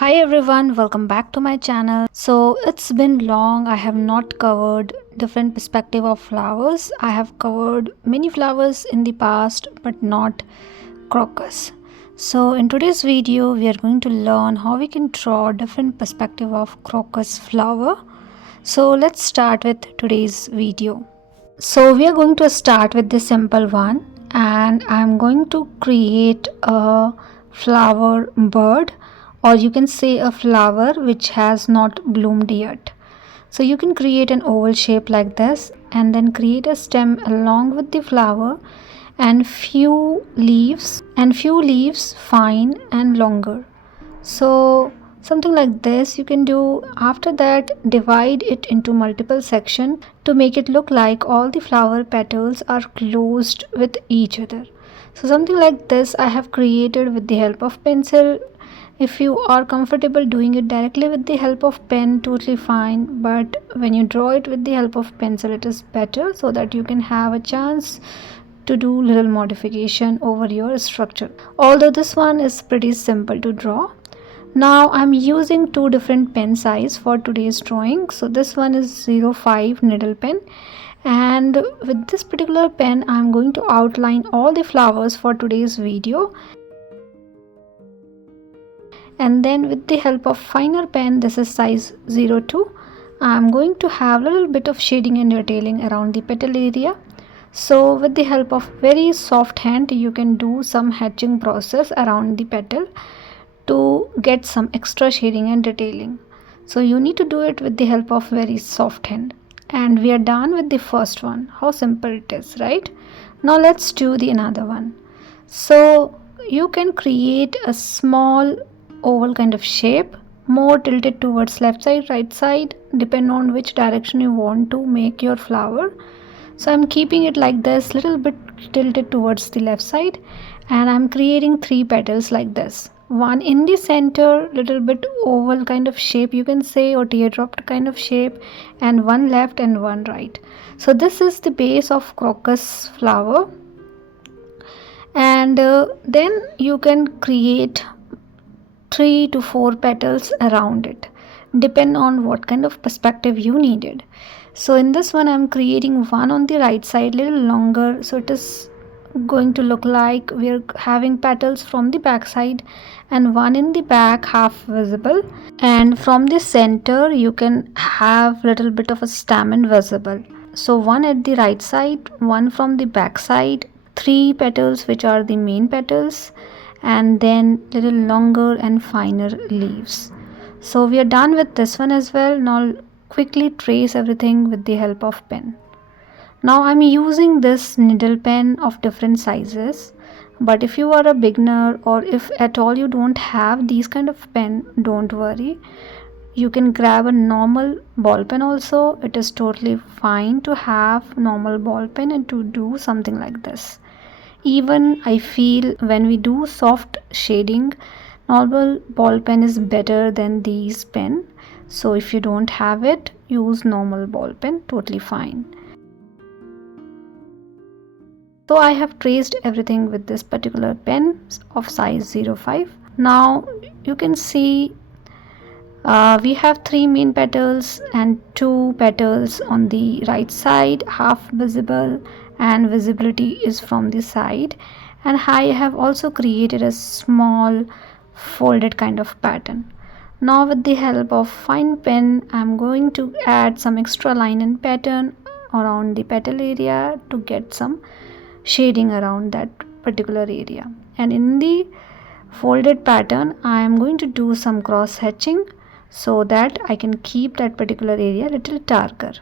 Hi everyone, welcome back to my channel. So it's been long. I have not covered different perspective of flowers. I have covered many flowers in the past but not crocus. So in today's video we are going to learn how we can draw different perspective of crocus flower. So let's start with today's video. So we are going to start with the simple one, and I'm going to create a flower bird, or you can say a flower which has not bloomed yet. So you can create an oval shape like this and then create a stem along with the flower and few leaves fine and longer. So something like this you can do. After that, divide it into multiple sections to make it look like all the flower petals are closed with each other. So something like this I have created with the help of pencil. If you are comfortable doing it directly with the help of pen, totally fine, but when you draw it with the help of pencil it is better, so that you can have a chance to do little modification over your structure. Although this one is pretty simple to draw. Now I'm using two different pen size for today's drawing. So this one is 05 needle pen, and with this particular pen I'm going to outline all the flowers for today's video. And then with the help of finer pen, this is size 02, I'm going to have a little bit of shading and detailing around the petal area. So with the help of very soft hand you can do some hatching process around the petal to get some extra shading and detailing. So you need to do it with the help of very soft hand. And we are done with the first one. How simple it is, right? Now let's do the another one. So you can create a small oval kind of shape, more tilted towards left side, right side, depend on which direction you want to make your flower. So I'm keeping it like this, little bit tilted towards the left side, and I'm creating three petals like this. One in the center, little bit oval kind of shape you can say, or teardrop kind of shape, and one left and one right. So this is the base of crocus flower, and then you can create 3 to 4 petals around it, depend on what kind of perspective you needed. So in this one I'm creating one on the right side, little longer, so it is going to look like we're having petals from the back side, and one in the back half visible, and from the center you can have little bit of a stamen visible. So one at the right side, one from the back side, 3 petals which are the main petals, and then little longer and finer leaves. So we are done with this one as well. Now quickly trace everything with the help of pen. Now I'm using this needle pen of different sizes, but if you are a beginner or if at all you don't have these kind of pen, don't worry, you can grab a normal ball pen also. It is totally fine to have normal ball pen and to do something like this. Even I feel when we do soft shading, normal ball pen is better than these pen. So if you don't have it, use normal ball pen, totally fine. So I have traced everything with this particular pen of size 05. Now you can see we have 3 main petals and 2 petals on the right side, half visible, and visibility is from the side. And I have also created a small folded kind of pattern. Now with the help of fine pen I'm going to add some extra line and pattern around the petal area to get some shading around that particular area. And in the folded pattern I am going to do some cross hatching so that I can keep that particular area a little darker.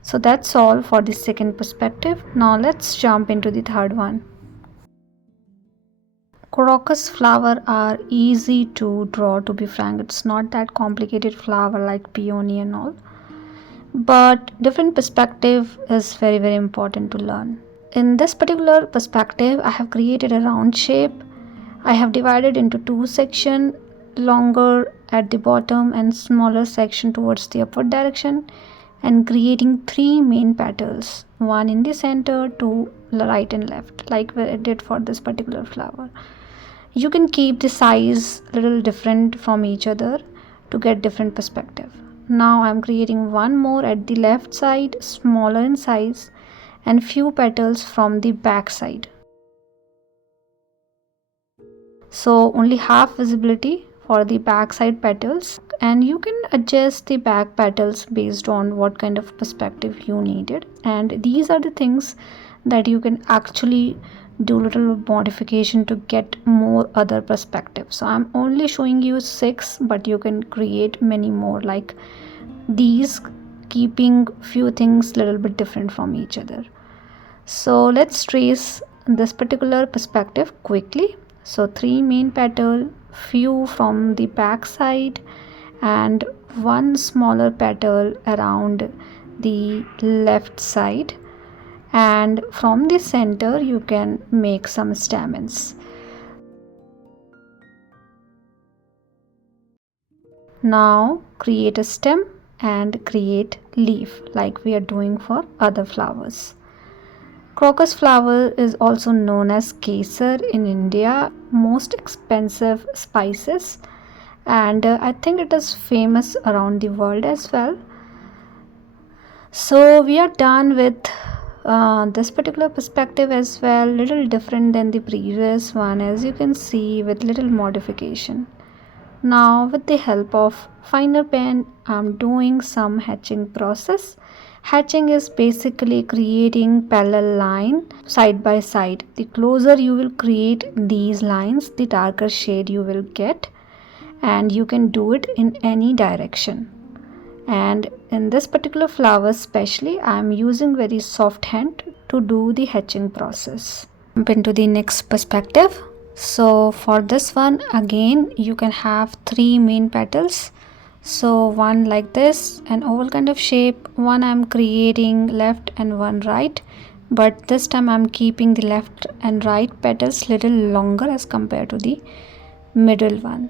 So that's all for the second perspective. Now let's jump into the third one. Crocus flower are easy to draw, to be frank. It's not that complicated flower like peony and all, but different perspective is very important to learn. In this particular perspective I have created a round shape. I have divided into 2 sections, longer at the bottom and smaller section towards the upward direction, and creating 3 main petals, one in the center, 2 right and left, like we did for this particular flower. You can keep the size a little different from each other to get different perspective. Now I'm creating one more at the left side, smaller in size, and few petals from the back side. So only half visibility for the back side petals, and you can adjust the back petals based on what kind of perspective you needed. And these are the things that you can actually do little modification to get more other perspective. So I'm only showing you 6, but you can create many more like these, keeping few things little bit different from each other. So let's trace this particular perspective quickly. So 3 main petal, few from the back side, and one smaller petal around the left side, and from the center you can make some stamens. Now create a stem and create leaf like we are doing for other flowers. Crocus flower is also known as kesar in India, most expensive spices, and I think it is famous around the world as well. So we are done with this particular perspective as well, little different than the previous one, as you can see, with little modification. Now with the help of finer pen, I'm doing some hatching process. Hatching is basically creating parallel line side by side. The closer you will create these lines, the darker shade you will get, and you can do it in any direction. And in this particular flower especially, I am using very soft hand to do the hatching process. Jump into the next perspective. So for this one again you can have 3 main petals. So one like this, an oval kind of shape, one I'm creating left and one right, but this time I'm keeping the left and right petals little longer as compared to the middle one.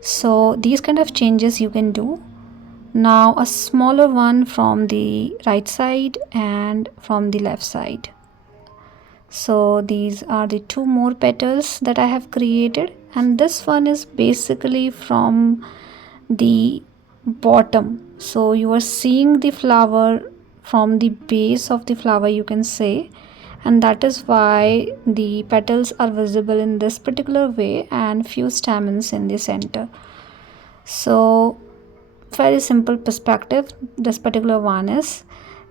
So these kind of changes you can do. Now a smaller one from the right side and from the left side. So these are the 2 more petals that I have created, and this one is basically from the bottom. So you are seeing the flower from the base of the flower, you can say, and that is why the petals are visible in this particular way and few stamens in the center. So very simple perspective this particular one is,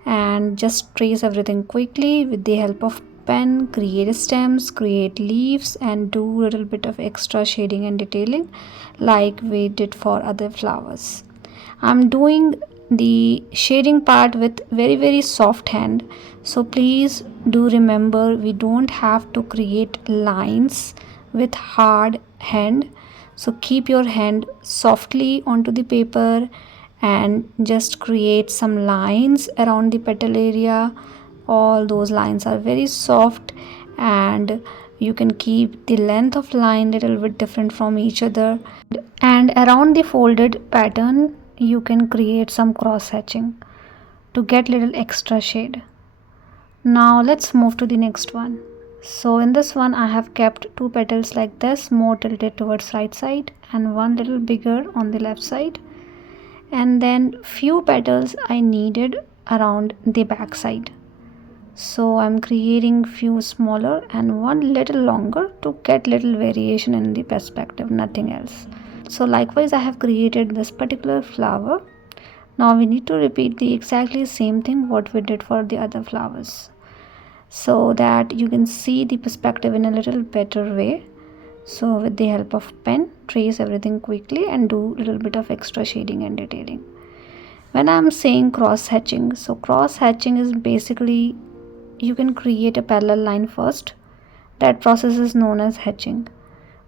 and just trace everything quickly with the help of pen, create stems, create leaves, and do a little bit of extra shading and detailing like we did for other flowers. I'm doing the shading part with very soft hand, so please do remember we don't have to create lines with hard hand. So keep your hand softly onto the paper and just create some lines around the petal area. All those lines are very soft, and you can keep the length of line little bit different from each other, and around the folded pattern you can create some cross hatching to get little extra shade. Now let's move to the next one. So in this one I have kept 2 petals like this, more tilted towards right side, and one little bigger on the left side, and then few petals I needed around the back side. So I'm creating few smaller and one little longer to get little variation in the perspective, nothing else. So likewise I have created this particular flower. Now we need to repeat the exactly same thing what we did for the other flowers, so that you can see the perspective in a little better way. So with the help of pen, trace everything quickly and do a little bit of extra shading and detailing. When I'm saying cross hatching, so cross hatching is basically you can create a parallel line first. That process is known as hatching.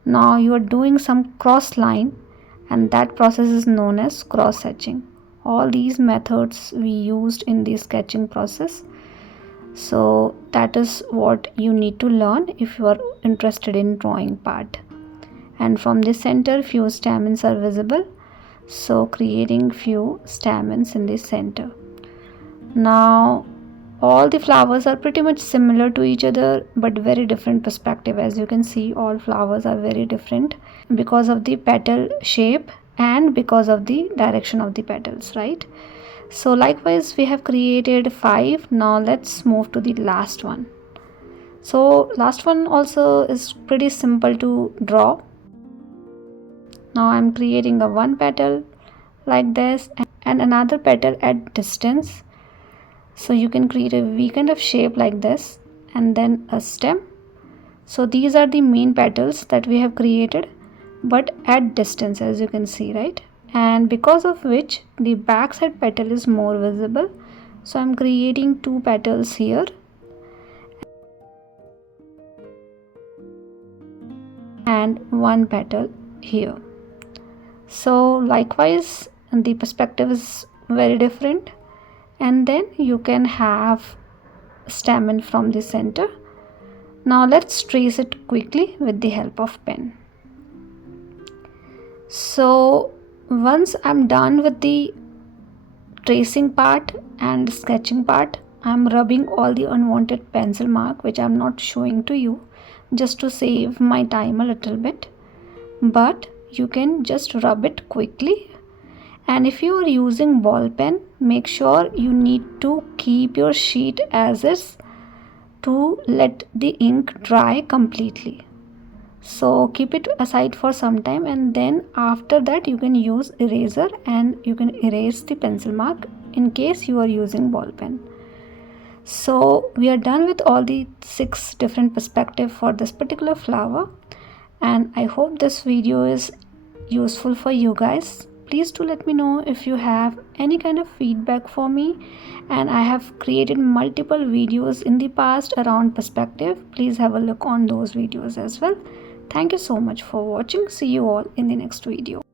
Now you are doing some cross line, and that process is known as cross hatching. All these methods we used in the sketching process. So that is what you need to learn if you are interested in drawing part. And from the center few stamens are visible, so creating few stamens in the center. Now all the flowers are pretty much similar to each other but very different perspective. As you can see, all flowers are very different because of the petal shape and because of the direction of the petals, right? So likewise we have created 5. Now let's move to the last one. So last one also is pretty simple to draw. Now I'm creating a one petal like this and another petal at distance. So you can create a V kind of shape like this and then a stem. So these are the main petals that we have created but at distance, as you can see, right? And because of which the backside petal is more visible. So I'm creating 2 petals here and 1 petal here. So likewise the perspective is very different, and then you can have stamen from the center. Now let's trace it quickly with the help of pen. So once I'm done with the tracing part and sketching part, I'm rubbing all the unwanted pencil mark which I'm not showing to you just to save my time a little bit, but you can just rub it quickly. And if you are using ball pen, make sure you need to keep your sheet as is to let the ink dry completely. So keep it aside for some time, and then after that you can use eraser and you can erase the pencil mark in case you are using ball pen. So we are done with all the 6 different perspectives for this particular flower, and I hope this video is useful for you guys. Please do let me know if you have any kind of feedback for me, and I have created multiple videos in the past around perspective. Please have a look on those videos as well. Thank you so much for watching. See you all in the next video.